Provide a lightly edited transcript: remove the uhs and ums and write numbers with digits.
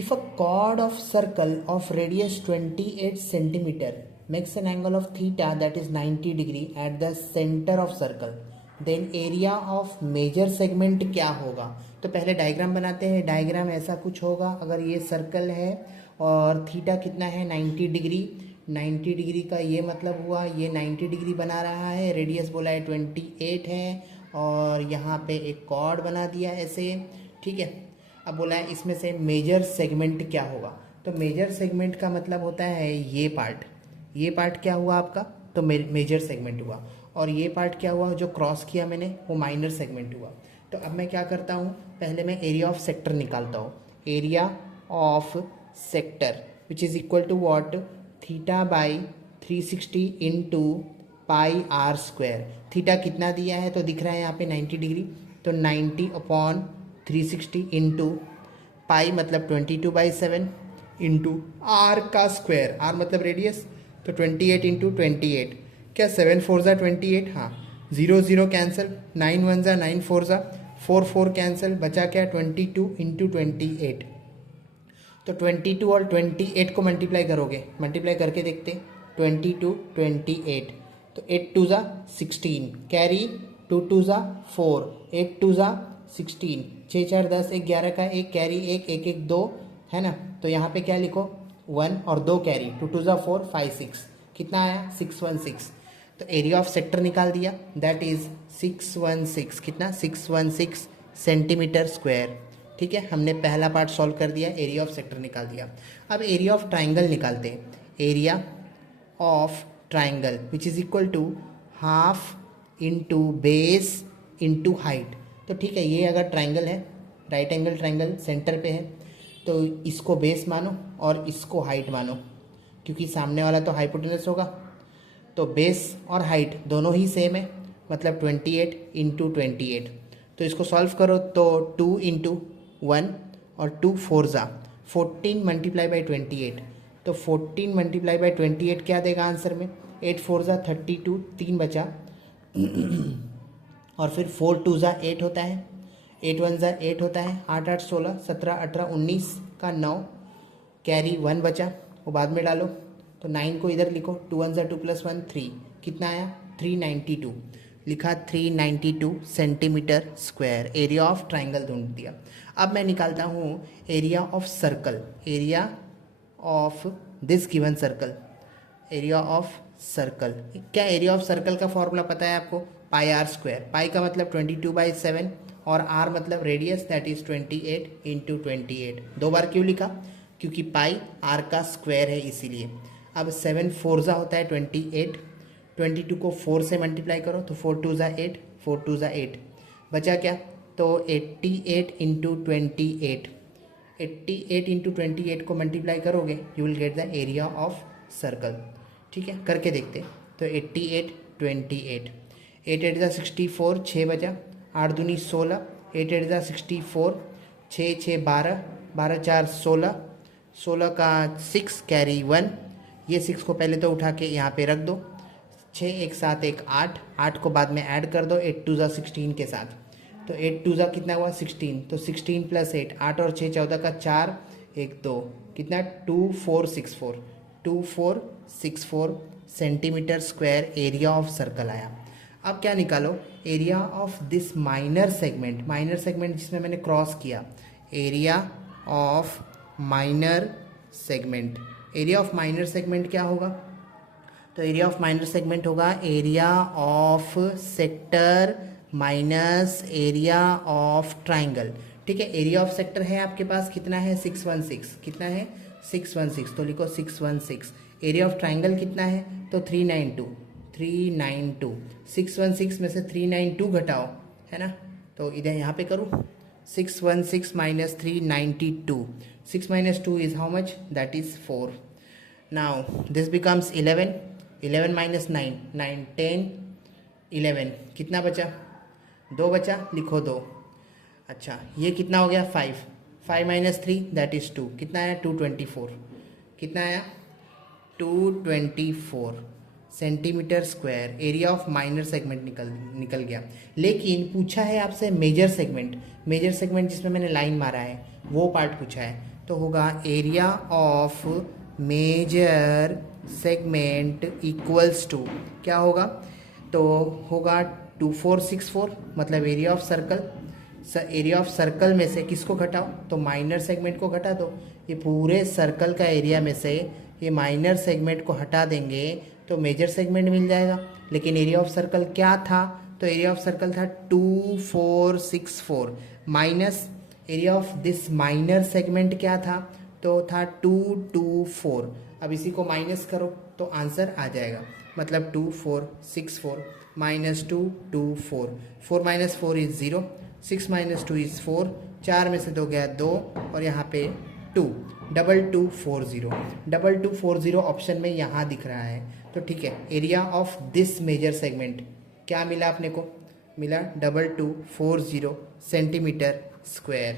If a chord of circle of radius 28 centimeter makes an angle of theta that is 90 degree at the center of circle, then area of major segment क्या होगा? तो पहले diagram बनाते हैं. Diagram ऐसा कुछ होगा. अगर ये सर्कल है और थीटा कितना है 90 डिग्री. 90 डिग्री का ये मतलब हुआ ये 90 डिग्री बना रहा है. रेडियस बोला है 28 है और यहाँ पे एक कॉर्ड बना दिया ऐसे. ठीक है. अब बोला है इसमें से मेजर सेगमेंट क्या होगा. तो मेजर सेगमेंट का मतलब होता है ये पार्ट. ये पार्ट क्या हुआ आपका? तो मेजर सेगमेंट हुआ. और ये पार्ट क्या हुआ जो क्रॉस किया मैंने वो माइनर सेगमेंट हुआ. तो अब मैं क्या करता हूँ, पहले मैं एरिया ऑफ सेक्टर निकालता हूँ. Area of sector which is equal to what, theta by 360 into pi r square. Theta कितना दिया है तो दिख रहा है यहाँ पे 90 डिग्री. तो 90 अपॉन 360 इंटू पाई मतलब 22/7 इंटू आर का स्क्वायर. आर मतलब रेडियस. तो 28 इंटू 28. क्या 7 4 ज़ा 28. हाँ 0 0 कैंसिल. 9 1 ज़ा 9 4 ज़ा 4 4 कैंसिल. बचा क्या 22 इंटू 28. तो 22 और 28 को मल्टीप्लाई करोगे. मल्टीप्लाई करके देखते. 22 28. तो 8 2 ज़ा 16 कैरी. 2 2 ज़ा 4. 8 2 ज़ा 16. 6 4 10 1 11 का 1 कैरी 1 1 1 2 है ना. तो यहाँ पे क्या लिखो 1 और 2 कैरी. 2 2 ज़ा 4 5 6. कितना आया 616. तो एरिया ऑफ सेक्टर निकाल दिया. That is 616. कितना 616 सेंटीमीटर स्क्वायर. ठीक है. हमने पहला पार्ट सॉल्व कर दिया. एरिया ऑफ सेक्टर निकाल दिया. अब एरिया ऑफ ट्राइंगल निकालते हैं. Area of triangle which is equal to half into base into height. तो ठीक है. ये अगर ट्राइंगल है, राइट एंगल ट्राइंगल सेंटर पे है, तो इसको बेस मानो और इसको हाइट मानो क्योंकि सामने वाला तो हाइपोटेनस होगा. तो बेस और हाइट दोनों ही सेम है मतलब 28 इंटू 28. तो इसको सॉल्व करो तो 2 इंटू 1 और 2 4 ज़ा 14 मल्टीप्लाई बाई 28. तो 14 मल्टीप्लाई बाई 28 क्या देगा आंसर में. 8 4 ज़ा 32. 3 बचा और फिर 4 2 ज़ा 8 होता है. 8 1 ज़ा 8 होता है. 8 8 16 17 18 19 का 9 कैरी 1 बचा वो बाद में डालो. तो 9 को इधर लिखो. 2 1 ज़ा 2 + 1 3. कितना आया 392. लिखा 392 centimetre square. Area of triangle ढूंढ दिया. अब मैं निकालता हूँ area of circle. Area of this given circle. Area of circle. क्या एरिया ऑफ सर्कल का फॉर्मूला पता है आपको. पाई आर स्क्वायर. पाई का मतलब 22/7 और आर मतलब रेडियस दैट इज 28 इंटू 28. 2 बार क्यों लिखा क्योंकि पाई आर का स्क्वायर है इसीलिए. अब 7 4 ज़ा होता है 28. 22 को 4 से मल्टीप्लाई करो तो 4 2 ज़ा 8 4 2 ज़ा 8. बचा क्या तो 88 इंटू 28. 88 इंटू 28 को मल्टीप्लाई करोगे you will get the area of circle. ठीक है. करके देखते. तो 88 28. 8 8 ज़ा 64. 6 बचा. 8 दूनी 16. 8 8 ज़ा 64. 6 6 12. 12 4 16. 16 का 6 कैरी 1. ये 6 को पहले तो उठा के यहाँ पे रख दो. 6 1 7 1 8. 8 को बाद में ऐड कर दो 8 2 ज़ा 16 के साथ. तो 8 2 ज़ा कितना हुआ 16. तो 16 + 8. 8 और 6 14 का 4 1 2. कितना 2464. 2464 centimetre square area of circle आया. अब क्या निकालो area of this minor segment. Minor segment जिसमें मैंने क्रॉस किया. Area of minor segment. Area of minor segment क्या होगा. तो एरिया ऑफ माइनर सेगमेंट होगा area of sector minus area of triangle. ठीक है. एरिया ऑफ सेक्टर है आपके पास कितना है 616. कितना है 616. तो लिखो 616. एरिया ऑफ ट्राइंगल कितना है तो 392. 392. 616 में से 392 घटाओ है ना. तो इधर यहाँ पे करूँ 616 minus 392. 6 minus 2 is how much. That is 4. Now this becomes 11. 11 minus 9. 9 10 11. कितना बचा 2 बचा. लिखो 2. अच्छा ये कितना हो गया 5. 5 minus 3 that is 2. कितना आया 224. कितना आया 224 centimetre square area of minor segment निकल गया. लेकिन पूछा है आपसे मेजर सेगमेंट. मेजर सेगमेंट जिसमें मैंने लाइन मारा है वो पार्ट पूछा है. तो होगा area of major segment equals to, क्या होगा, तो होगा 2464, मतलब area of circle. Area of circle में से किसको घटाओ, तो माइनर सेगमेंट को घटा दो। ये पूरे सर्कल का एरिया में से ये माइनर सेगमेंट को हटा देंगे तो मेजर सेगमेंट मिल जाएगा। लेकिन एरिया ऑफ सर्कल क्या था, तो एरिया ऑफ सर्कल था 2464 minus area of this minor segment क्या था, तो था 224। अब इसी को माइनस करो तो आंसर आ जाएगा, मतलब 2464 minus 224, 4 minus 4 is 0, 6 minus 2 is 4, 4 में से 2 गया 2 और यहाँ पे 2, 2240, 2240 ऑप्शन में यहाँ दिख रहा है। तो ठीक है, area of this major segment क्या मिला अपने को, मिला 2240 सेंटीमीटर स्क्वायर।